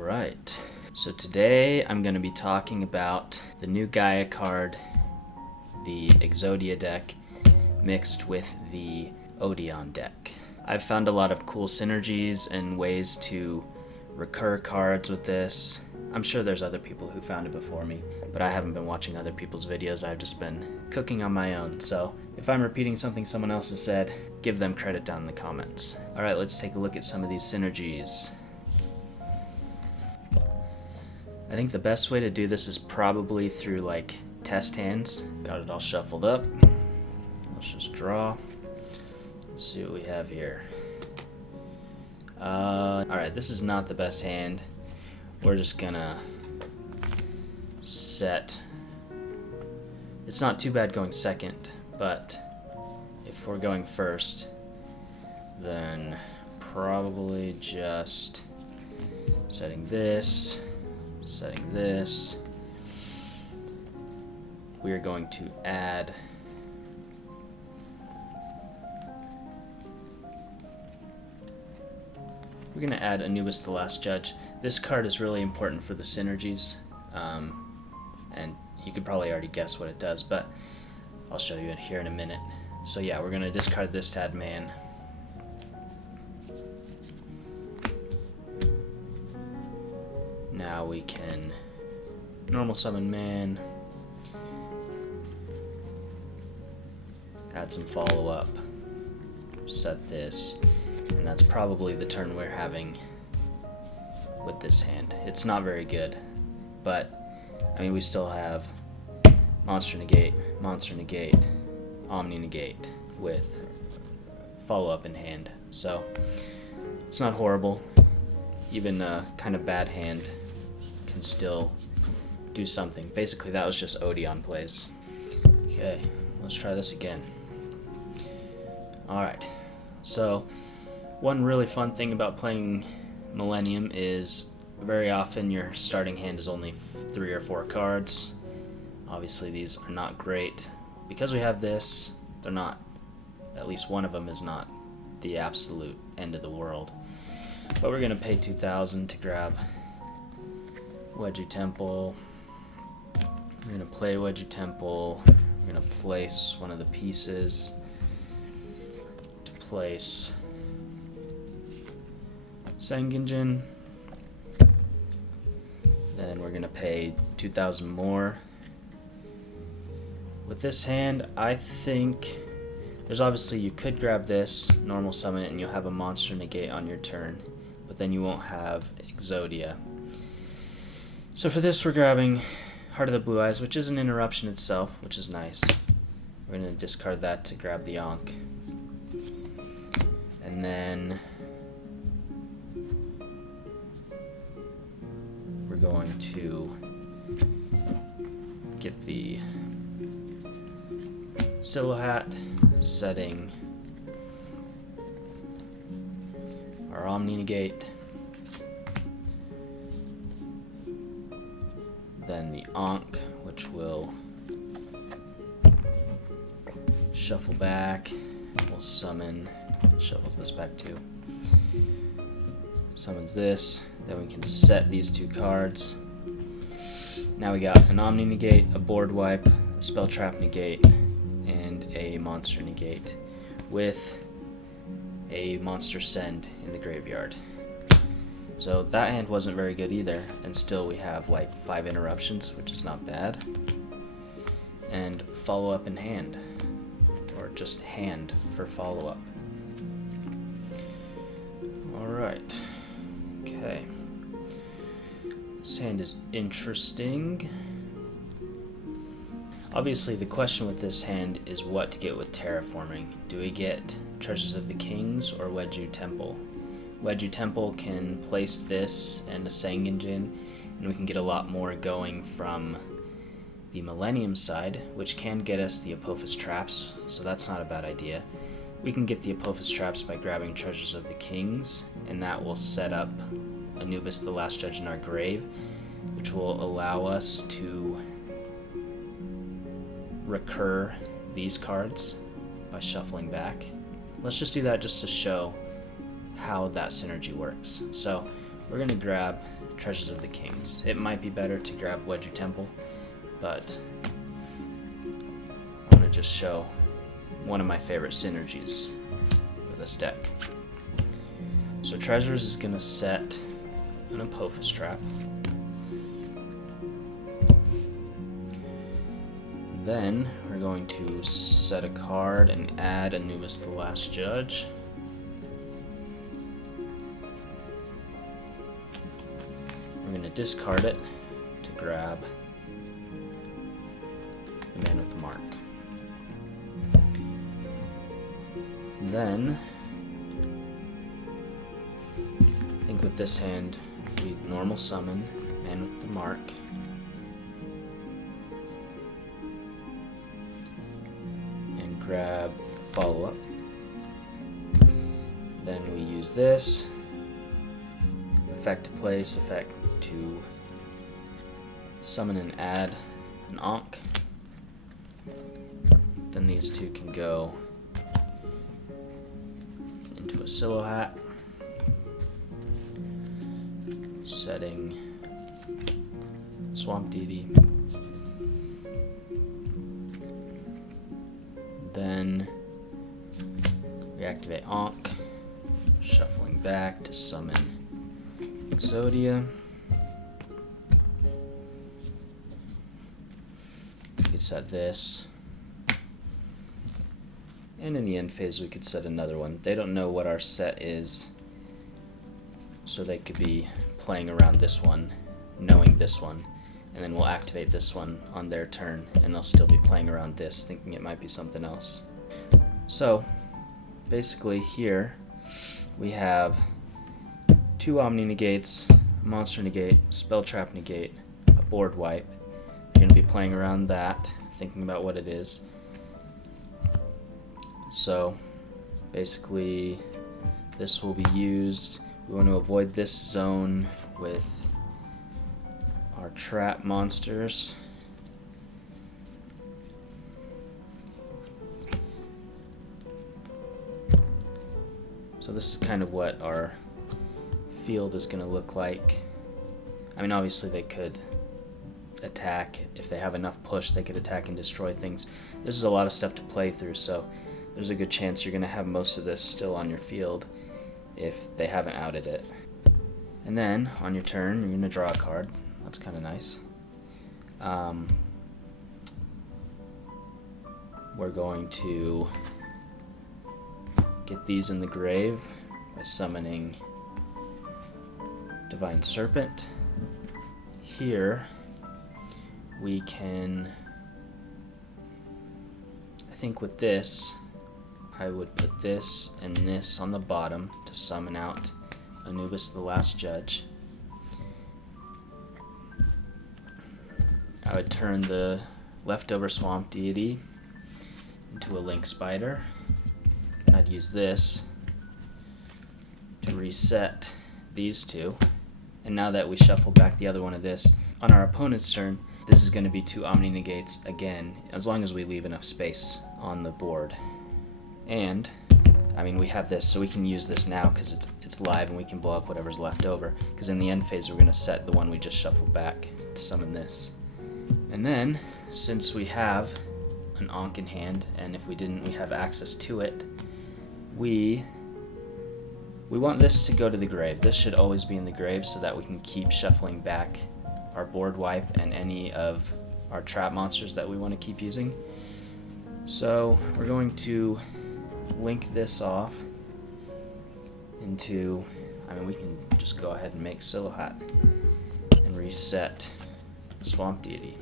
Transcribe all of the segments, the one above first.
Alright, so today I'm going to be talking about the new Gaia card, the Exodia deck, mixed with the Odeon deck. I've found a lot of cool synergies and ways to recur cards with this. I'm sure there's other people who found it before me, but I haven't been watching other people's videos. I've just been cooking on my own. So if I'm repeating something someone else has said, give them credit down in the comments. Alright, let's take a look at some of these synergies. I think the best way to do this is probably through like test hands. Got it all shuffled up. Let's just draw. Let's see what we have here. Alright, this is not the best hand. We're just gonna set. It's not too bad going second, but if we're going first, then probably just setting this. We are going to add Anubis the Last Judge. This card is really important for the synergies, and you could probably already guess what it does, but I'll show you it here in a minute. So yeah, we're going to discard this to add man. Now we can normal summon man, add some follow-up, set this, and that's probably the turn we're having with this hand. It's not very good, but I mean we still have monster negate, omni negate with follow-up in hand, so it's not horrible. Even a kind of bad hand can still do something. Basically that was just Odeon plays. Okay, let's try this again. Alright, so one really fun thing about playing Millennium is very often your starting hand is only 3 or 4 cards. Obviously these are not great. Because we have this, they're not, at least one of them is not the absolute end of the world. But we're going to pay 2,000 to grab Wedgie Temple. We're going to play Wedgie Temple. We're going to place one of the pieces to place Sengenjin. Then we're going to pay 2,000 more. With this hand, I think there's obviously you could grab this, normal summon it, and you'll have a monster negate on your turn, but then you won't have Exodia. So for this we're grabbing Heart of the Blue Eyes, which is an interruption itself, which is nice. We're going to discard that to grab the Ankh. And then we're going to get the Silhouette, setting our Omni Negate, then the Ankh, which will shuffle back, we'll summon, shuffles this back too, summons this, then we can set these 2 cards. Now we got an Omni Negate, a Board Wipe, a Spell Trap Negate, and a Monster Negate with a Monster Send in the graveyard. So that hand wasn't very good either, and still we have like 5 interruptions, which is not bad. And follow-up in hand, or just hand for follow-up. Alright, okay. This hand is interesting. Obviously the question with this hand is what to get with terraforming. Do we get Treasures of the Kings or Wedgie Temple? Wedgie Temple can place this and a Sengenjin, and we can get a lot more going from the Millennium side, which can get us the Apophis Traps, so that's not a bad idea. We can get the Apophis Traps by grabbing Treasures of the Kings, and that will set up Anubis the Last Judge in our grave, which will allow us to recur these cards by shuffling back. Let's just do that just to show how that synergy works. So we're going to grab Treasures of the Kings. It might be better to grab Wedger Temple, but I want to just show one of my favorite synergies for this deck. So Treasures is going to set an Apophis trap. Then we're going to set a card and add Anubis the Last Judge. We're going to discard it to grab the Man with the Mark. Then, I think with this hand, we normal summon Man with the Mark. And grab follow-up. Then we use this. Effect to place, effect to summon and add an Ankh. Then these two can go into a Silo Hat, setting Swamp Deity. Then we activate Ankh, shuffling back to summon Exodia. We could set this. And in the end phase we could set another one. They don't know what our set is, so they could be playing around this one, knowing this one, and then we'll activate this one on their turn, and they'll still be playing around this, thinking it might be something else. So, basically here, we have 2 Omni Negates, Monster Negate, Spell Trap Negate, a board wipe. You're going to be playing around that, thinking about what it is. So, basically, this will be used. We want to avoid this zone with our trap monsters. So this is kind of what our field is going to look like. I mean, obviously they could attack. If they have enough push, they could attack and destroy things. This is a lot of stuff to play through, so there's a good chance you're going to have most of this still on your field if they haven't outed it. And then, on your turn, you're going to draw a card. That's kind of nice. We're going to get these in the grave by summoning Divine Serpent. Here, we can, I think with this, I would put this and this on the bottom to summon out Anubis the Last Judge. I would turn the leftover Swamp Deity into a Link Spider, and I'd use this to reset these two. And now that we shuffle back the other one of this, on our opponent's turn, this is going to be 2 Omni Negates again, as long as we leave enough space on the board. And, I mean, we have this, so we can use this now because it's live and we can blow up whatever's left over. Because in the end phase, we're going to set the one we just shuffled back to summon this. And then, since we have an Ankh in hand, and if we didn't, we have access to it, we want this to go to the grave. This should always be in the grave so that we can keep shuffling back our board wipe and any of our trap monsters that we want to keep using. So we're going to link this off into, I mean, we can just go ahead and make Silo Hat and reset Swamp Deity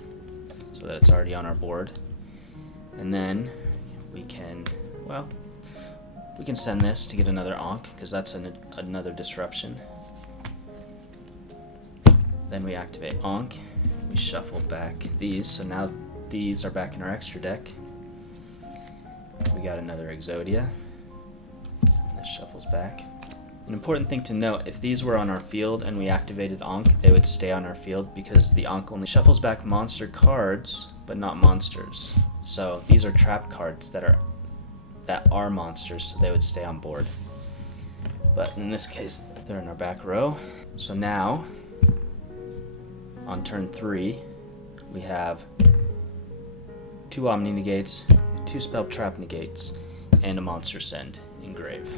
so that it's already on our board. And then we can, well, we can send this to get another Ankh because that's another disruption. Then we activate Ankh, we shuffle back these, so now these are back in our extra deck. We got another Exodia. This shuffles back. An important thing to note, if these were on our field and we activated Ankh, they would stay on our field because the Ankh only shuffles back monster cards, but not monsters. So these are trap cards that are monsters, so they would stay on board. But in this case, they're in our back row. So now, on turn 3, we have 2 Omni negates, 2 spell trap negates, and a monster send in grave.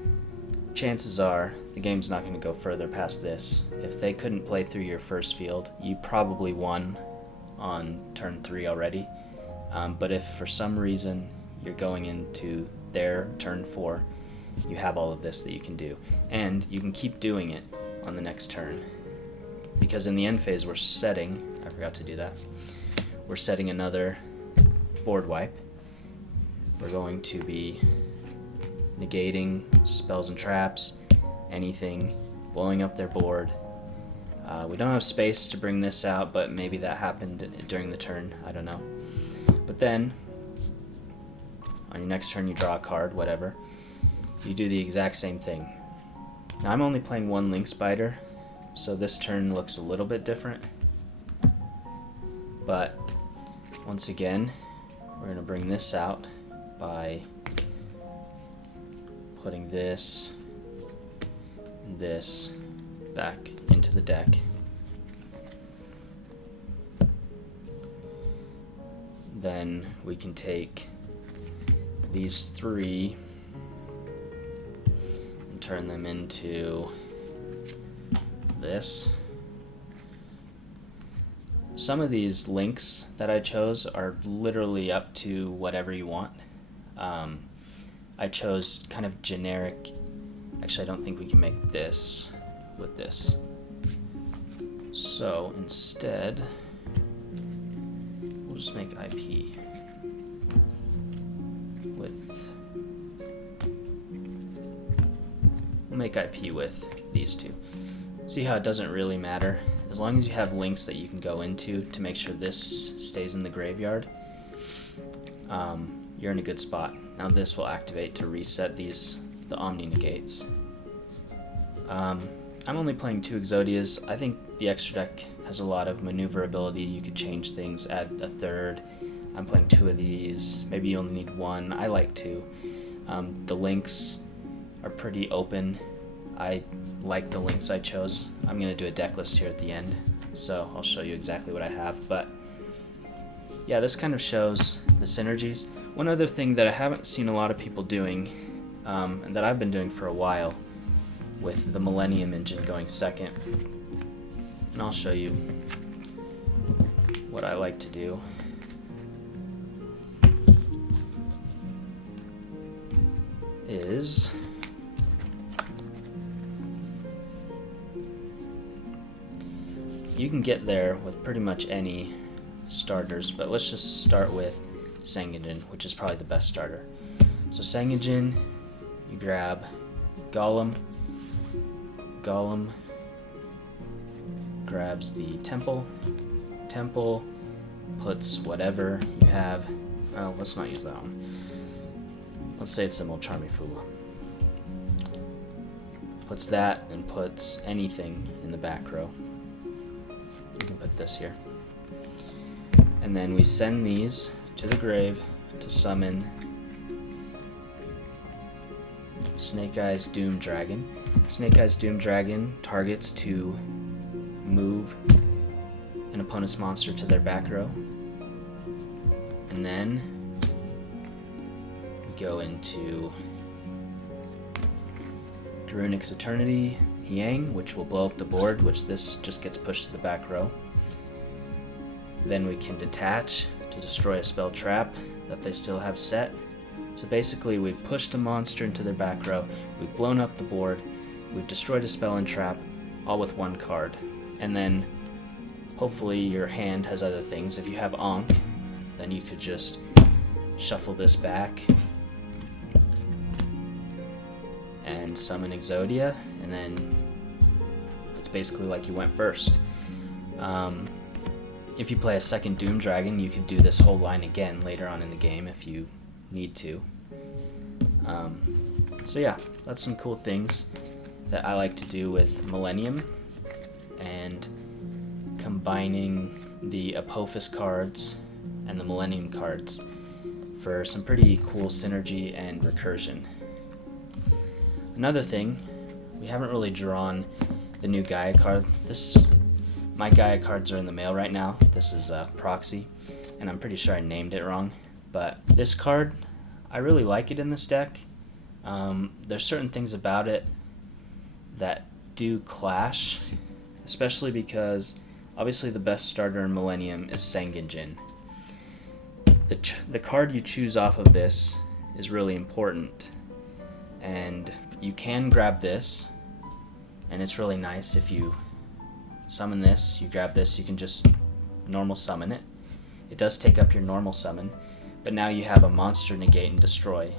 Chances are the game's not going to go further past this. If they couldn't play through your first field, you probably won on turn 3 already. But if for some reason you're going into their turn 4, you have all of this that you can do. And you can keep doing it on the next turn. Because in the end phase we're setting, I forgot to do that, we're setting another board wipe. We're going to be negating spells and traps, anything, blowing up their board. We don't have space to bring this out, but maybe that happened during the turn, I don't know. But then, on your next turn you draw a card, whatever. You do the exact same thing. Now I'm only playing 1 Link Spider, so this turn looks a little bit different. But, once again, we're going to bring this out by putting this and this back into the deck. Then we can take these 3 and turn them into this. Some of these links that I chose are literally up to whatever you want. I chose kind of generic. Actually, I don't think we can make this with this. So instead, we'll just make IP with. We'll make IP with these 2. See how it doesn't really matter? As long as you have links that you can go into to make sure this stays in the graveyard, you're in a good spot. Now this will activate to reset the Omni negates. I'm only playing 2 Exodias. I think the extra deck has a lot of maneuverability. You could change things, add a 3rd. I'm playing 2 of these. Maybe you only need 1. I like 2. The links are pretty open. I like the links I chose. I'm going to do a deck list here at the end, so I'll show you exactly what I have. But yeah, this kind of shows the synergies. One other thing that I haven't seen a lot of people doing, and that I've been doing for a while, with the Millennium engine going second, and I'll show you what I like to do. Is you can get there with pretty much any starters, but let's just start with Synergies, which is probably the best starter. So Synergies, you grab Golem. Golem grabs the Temple. Temple puts whatever you have. Oh, let's not use that one. Let's say it's a Molcharmifula. Puts that and puts anything in the back row. You can put this here. And then we send these to the grave to summon Snake Eyes Doom Dragon. Snake Eyes Doom Dragon targets to move an opponent's monster to their back row. And then we go into Garunix Eternity Yang, which will blow up the board, which this just gets pushed to the back row. Then we can detach to destroy a spell trap that they still have set. So basically we've pushed a monster into their back row, we've blown up the board, we've destroyed a spell and trap, all with 1 card. And then hopefully your hand has other things. If you have Ankh, then you could just shuffle this back and summon Exodia, and then it's basically like you went first. If you play a second Doom Dragon, you could do this whole line again later on in the game if you need to. So yeah, that's some cool things that I like to do with Millennium, and combining the Apophis cards and the Millennium cards for some pretty cool synergy and recursion. Another thing, we haven't really drawn the new Gaia card. My Gaia cards are in the mail right now. This is a proxy, and I'm pretty sure I named it wrong. But this card, I really like it in this deck. There's certain things about it that do clash, especially because obviously the best starter in Millennium is Synergies. The card you choose off of this is really important, and you can grab this, and it's really nice if you summon this, you grab this, you can just normal summon it. It does take up your normal summon, but now you have a monster negate and destroy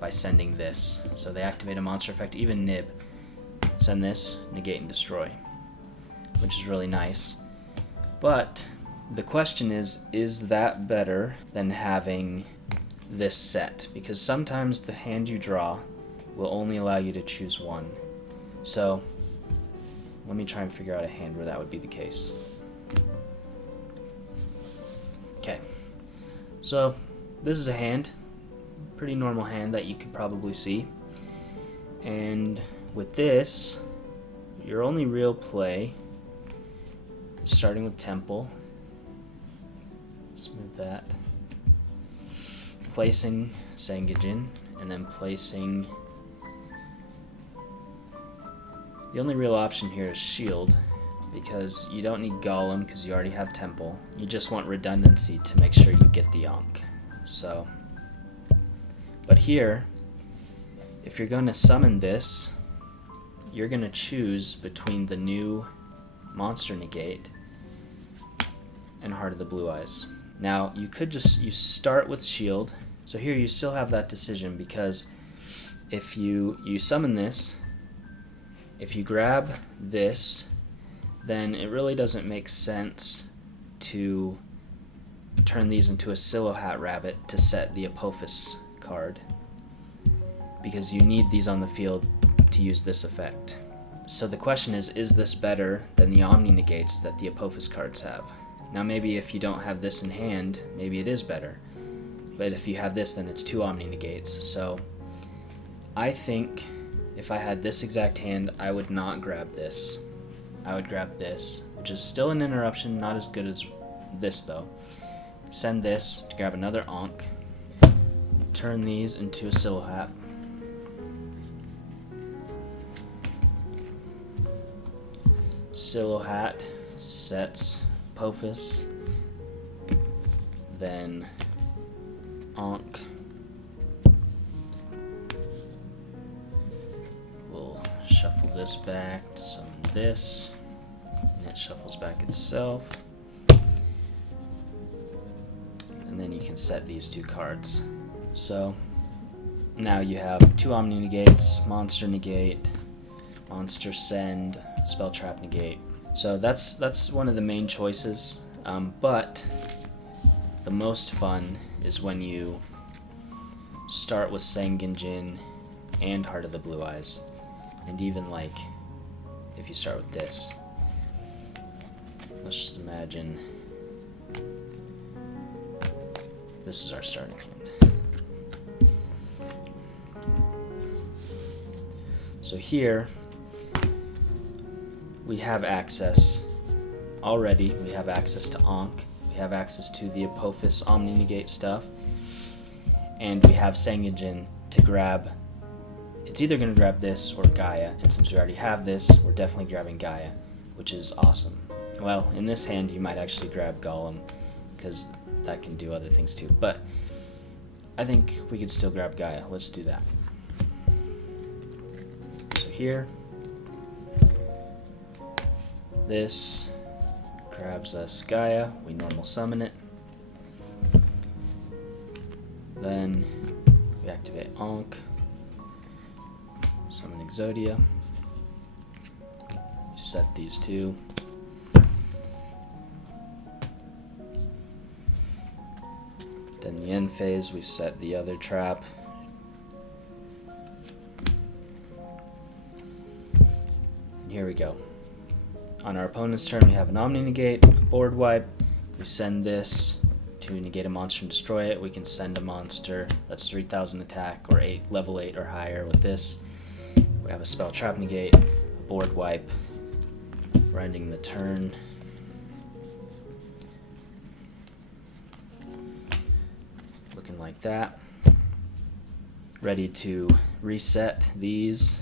by sending this. So they activate a monster effect, even Nib. Send this, negate and destroy, which is really nice. But the question is that better than having this set? Because sometimes the hand you draw will only allow you to choose one. So let me try and figure out a hand where that would be the case. Okay, so this is a hand, pretty normal hand that you could probably see. And with this, your only real play is starting with Temple. Let's move that. Placing Synergies, and then placing... The only real option here is Shield, because you don't need Golem because you already have Temple. You just want redundancy to make sure you get the Ankh. So, but here, if you're going to summon this, you're going to choose between the new Monster Negate and Heart of the Blue Eyes. Now, you could you start with Shield. So here you still have that decision, because if you summon this, if you grab this, then it really doesn't make sense to turn these into a Silhouette Rabbit to set the Apophis card, because you need these on the field to use this effect. So the question is this better than the Omni Negates that the Apophis cards have? Now maybe if you don't have this in hand, maybe it is better. But if you have this, then it's 2 Omni Negates. So I think if I had this exact hand, I would not grab this. I would grab this, which is still an interruption, not as good as this though. Send this to grab another Ankh. Turn these into a Silhouette. Silhouette sets Apophis, then Ankh. We'll shuffle this back to summon this, and it shuffles back itself. And then you can set these 2 cards. So now you have 2 Omni Negates, Monster Negate, Monster Send, Spell Trap Negate. So that's one of the main choices, but the most fun is when you start with Synergies and Heart of the Blue Eyes, and even like if you start with this. Let's just imagine this is our starting hand. So here we have access already. We have access to Ankh. We have access to the Apophis Omni Negate stuff, and we have Synergies to grab. It's either going to grab this or Gaia, and since we already have this, we're definitely grabbing Gaia, which is awesome. Well, in this hand you might actually grab Golem, because that can do other things too, but I think we could still grab Gaia. Let's do that. So here, this grabs us Gaia, we normal summon it, then we activate Ankh, summon Exodia, we set these 2, then the end phase we set the other trap, and here we go. On our opponent's turn, we have an Omni Negate, board wipe. We send this to negate a monster and destroy it. We can send a monster that's 3,000 attack or level 8 or higher with this. We have a Spell Trap Negate, a board wipe, We're ending the turn. Looking like that. Ready to reset these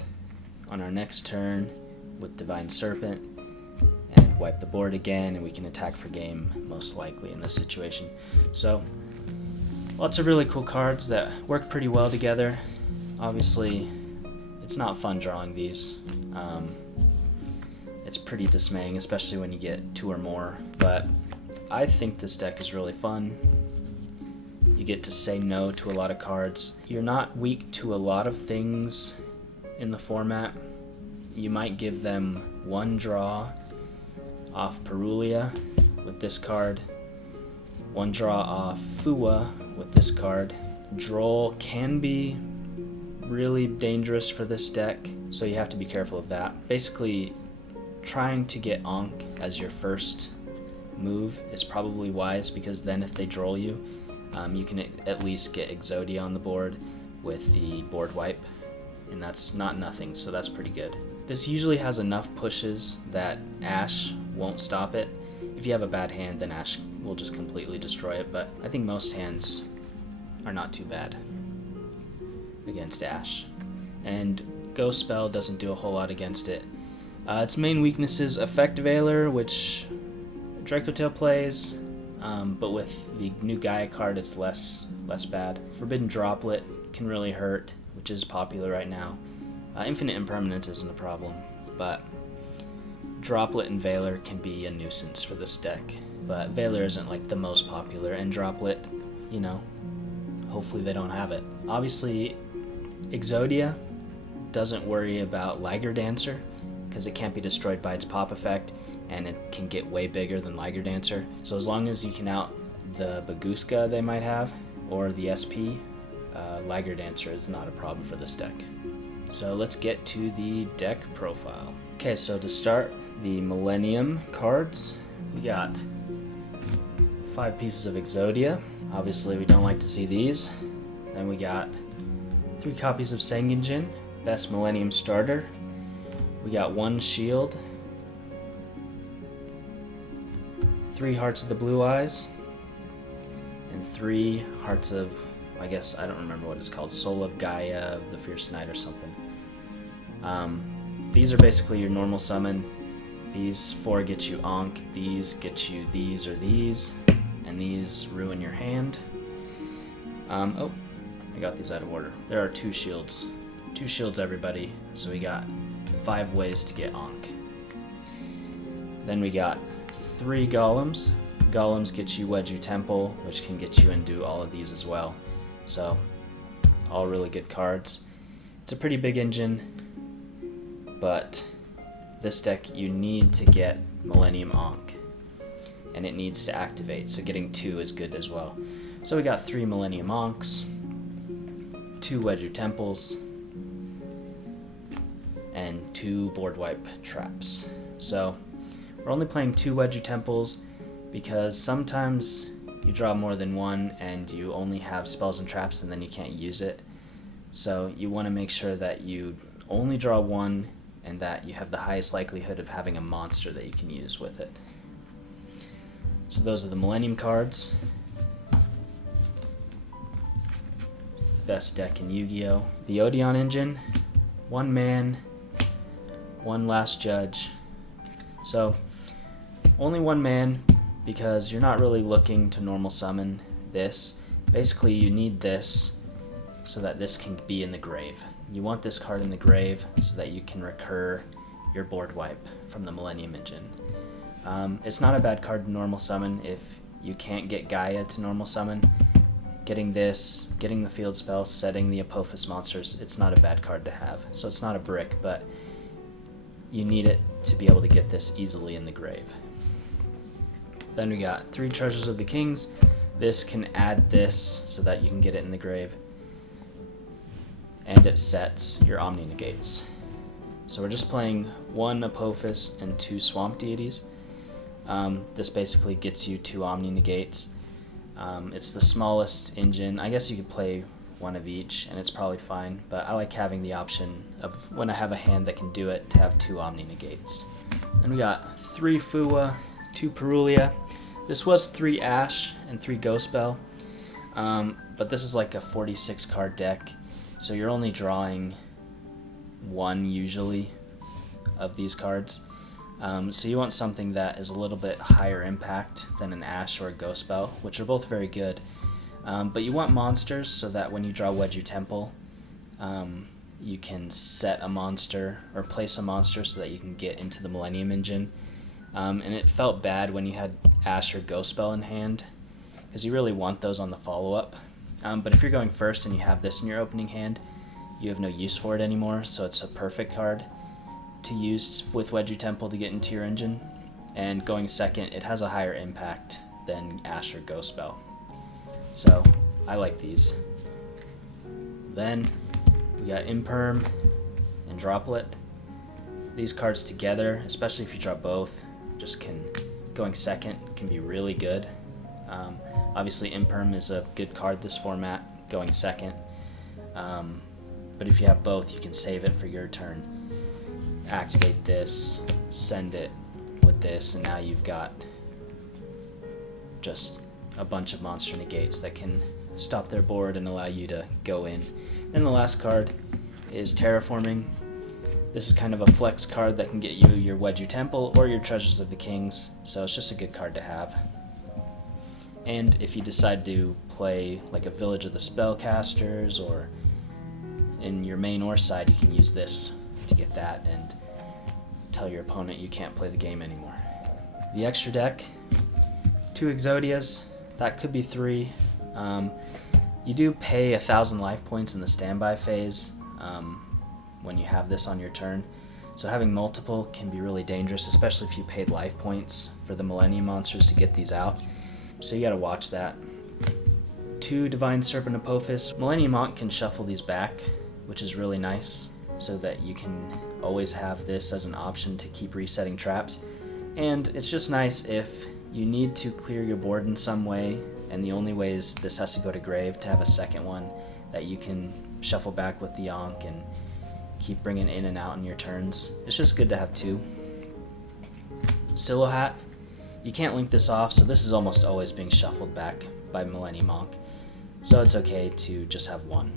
on our next turn with Divine Serpent and wipe the board again, and we can attack for game most likely in this situation. So lots of really cool cards that work pretty well together. Obviously it's not fun drawing these. It's pretty dismaying, especially when you get 2 or more, but I think this deck is really fun. You get to say no to a lot of cards. You're not weak to a lot of things in the format. You might give them 1 draw off Perulia with this card, 1 draw off Fua with this card. Droll can be really dangerous for this deck, so you have to be careful of that. Basically, trying to get Ankh as your first move is probably wise, because then if they droll you, you can at least get Exodia on the board with the board wipe, and that's not nothing, so that's pretty good. This usually has enough pushes that Ash won't stop it. If you have a bad hand, then Ash will just completely destroy it, but I think most hands are not too bad against Ash. And Ghost Spell doesn't do a whole lot against it. Its main weakness is Effect Veiler, which Dracotail plays, but with the new Gaia card it's less bad. Forbidden Droplet can really hurt, which is popular right now. Infinite Impermanence isn't a problem, but Droplet and Veiler can be a nuisance for this deck. But Veiler isn't like the most popular, and Droplet, you know, hopefully they don't have it. Obviously, Exodia doesn't worry about Liger Dancer, because it can't be destroyed by its pop effect, and it can get way bigger than Liger Dancer. So as long as you can out the Baguska they might have, or the SP, Liger Dancer is not a problem for this deck. So let's get to the deck profile. Okay, so to start, the Millennium cards, we got 5 pieces of Exodia. Obviously we don't like to see these. Then we got 3 copies of Sangenjin, best Millennium starter. We got 1 shield, 3 Hearts of the Blue Eyes, and 3 Hearts of, I guess, I don't remember what it's called, Soul of Gaia, the Fierce Knight or something. These are basically your normal summon. These 4 get you Ankh, these get you these or these, and these ruin your hand. Oh, I got these out of order. There are 2 shields. 2 shields, everybody, so we got 5 ways to get Ankh. Then we got 3 Golems. Golems get you Wedju Temple, which can get you into all of these as well. So, all really good cards. It's a pretty big engine, but this deck you need to get Millennium Ankh, and it needs to activate, so getting 2 is good as well. So we got 3 Millennium Ankhs, 2 Wedju Temples, and 2 board wipe traps. So we're only playing 2 Wedju Temples because sometimes you draw more than 1 and you only have spells and traps and then you can't use it. So you want to make sure that you only draw 1 and that you have the highest likelihood of having a monster that you can use with it. So those are the Millennium cards. Best deck in Yu-Gi-Oh! The Odeon engine, 1 man, 1 last judge. So only 1 man because you're not really looking to normal summon this. Basically you need this so that this can be in the grave. You want this card in the grave so that you can recur your board wipe from the Millennium engine. It's not a bad card to normal summon if you can't get Gaia to normal summon. Getting this, getting the field spell, setting the Apophis monsters, it's not a bad card to have. So it's not a brick, but you need it to be able to get this easily in the grave. Then we got 3 Treasures of the Kings. This can add this so that you can get it in the grave. And it sets your Omni Negates. So we're just playing 1 Apophis and 2 Swamp Deities. This basically gets you 2 Omni Negates. It's the smallest engine. I guess you could play 1 of each and it's probably fine, but I like having the option of when I have a hand that can do it to have 2 Omni Negates. Then we got 3 Fua, 2 Perulia. This was 3 Ash and 3 Ghost Bell, but this is like a 46 card deck, so you're only drawing 1 usually of these cards. So you want something that is a little bit higher impact than an Ash or a Ghost Bell, which are both very good. But you want monsters so that when you draw Wedge Temple, you can set a monster or place a monster so that you can get into the Millennium engine. And it felt bad when you had Ash or Ghost Bell in hand, because you really want those on the follow-up. But if you're going first and you have this in your opening hand, you have no use for it anymore, so it's a perfect card to use with Wedge Temple to get into your engine. And going second, it has a higher impact than Ash or Ghost Bell. So I like these. Then we got Imperm and Droplet. These cards together, especially if you draw both, going second can be really good. Obviously Imperm is a good card this format, going second. But if you have both, you can save it for your turn. Activate this, send it with this, and now you've got just a bunch of monster negates that can stop their board and allow you to go in. And the last card is Terraforming. This is kind of a flex card that can get you your Wedge Temple or your Treasures of the Kings, so it's just a good card to have. And if you decide to play like a Village of the Spellcasters, or in your main or side, you can use this to get that and tell your opponent you can't play the game anymore. The extra deck, 2 Exodias, that could be 3. You do pay 1,000 life points in the standby phase when you have this on your turn, so having multiple can be really dangerous, especially if you paid life points for the Millennium monsters to get these out, so you gotta watch that. 2 Divine Serpent Apophis. Millennium Monk can shuffle these back, which is really nice, so that you can always have this as an option to keep resetting traps. And it's just nice if you need to clear your board in some way, and the only way is this has to go to grave, to have a second one that you can shuffle back with the Ankh and keep bringing in and out in your turns. It's just good to have 2. Silohat. You can't link this off, so this is almost always being shuffled back by Millennium Ankh, so it's okay to just have 1.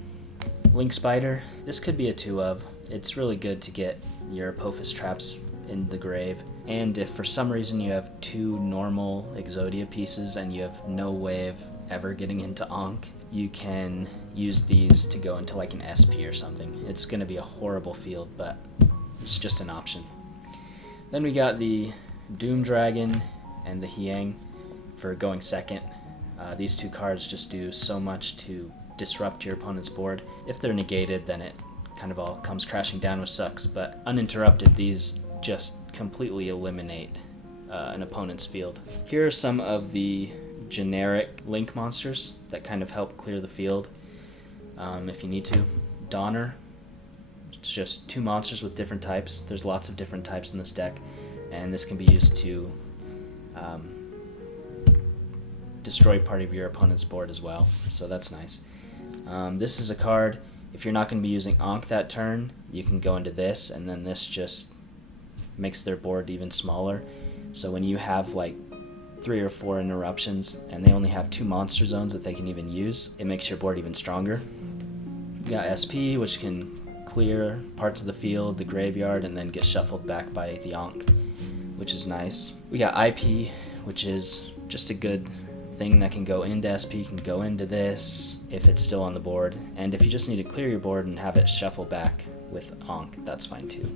Link Spider. This could be a 2 of. It's really good to get your Apophis traps in the grave, and if for some reason you have 2 normal Exodia pieces and you have no way of ever getting into Ankh, you can use these to go into like an SP or something. It's going to be a horrible field, but it's just an option. Then we got the Doom Dragon and the Hyang for going second. These 2 cards just do so much to disrupt your opponent's board. If they're negated, then it kind of all comes crashing down, which sucks, but uninterrupted, these just completely eliminate an opponent's field. Here are some of the generic link monsters that kind of help clear the field if you need to. Donner. It's just 2 monsters with different types. There's lots of different types in this deck, and this can be used to destroy part of your opponent's board as well, so that's nice. This is a card, if you're not going to be using Ankh that turn, you can go into this, and then this just makes their board even smaller. So when you have like 3 or 4 interruptions and they only have 2 monster zones that they can even use, it makes your board even stronger. You got SP, which can clear parts of the field, the graveyard, and then get shuffled back by the Ankh, which is nice. We got IP, which is just a good thing that can go into SP, can go into this if it's still on the board, and if you just need to clear your board and have it shuffle back with Ankh, that's fine too.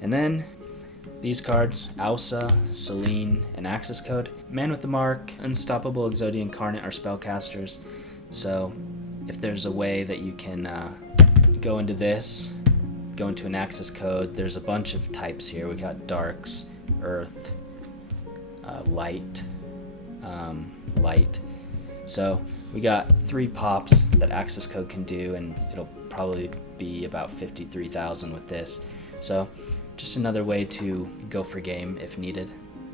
And then these cards, Ausa, Selene, and Access Code. Man with the Mark, Unstoppable Exodia Incarnate are spellcasters, so if there's a way that you can go into this, go into an Access Code, there's a bunch of types here. We got Darks, Earth, Light, Light. So we got 3 pops that Access Code can do, and it'll probably be about 53,000 with this. So just another way to go for game if needed,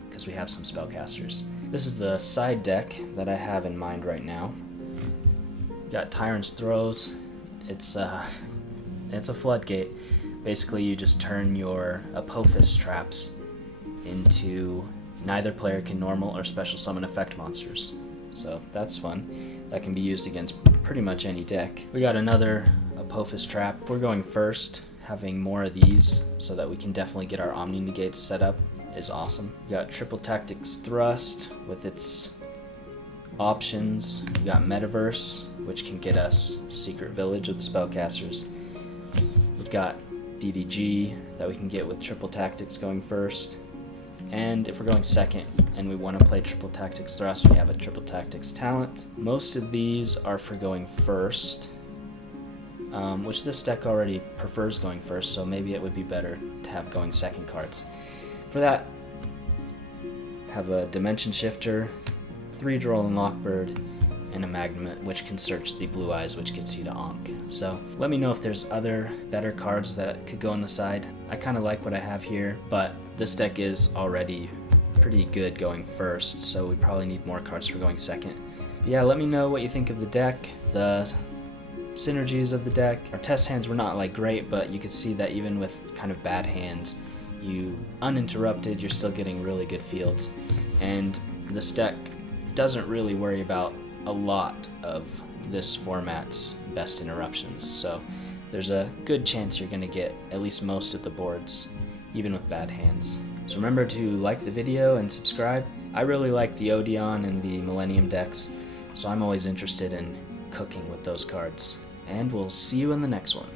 because we have some spellcasters. This is the side deck that I have in mind right now. We got Tyrant's Throws. It's a floodgate. Basically, you just turn your Apophis traps into neither player can normal or special summon effect monsters. So that's fun. That can be used against pretty much any deck. We got another Apophis Trap. We're going first. Having more of these so that we can definitely get our Omni Negates set up is awesome. We got Triple Tactics Thrust with its options. We got Metaverse, which can get us Secret Village of the Spellcasters. We've got DDG that we can get with Triple Tactics going first. And if we're going second and we want to play Triple Tactics Thrust, we have a Triple Tactics Talent. Most of these are for going first, which this deck already prefers going first, so maybe it would be better to have going second cards. For that, have a Dimension Shifter, 3 Droll and Lockbird, and a Magnet, which can search the Blue Eyes, which gets you to Ankh. So let me know if there's other better cards that could go on the side. I kind of like what I have here, but this deck is already pretty good going first, so we probably need more cards for going second. But yeah, let me know what you think of the deck, the synergies of the deck. Our test hands were not like great, but you could see that even with kind of bad hands, you uninterrupted, you're still getting really good fields. And this deck doesn't really worry about a lot of this format's best interruptions, so there's a good chance you're going to get at least most of the boards, even with bad hands. So remember to like the video and subscribe. I really like the Odeon and the Millennium decks, so I'm always interested in cooking with those cards. And we'll see you in the next one.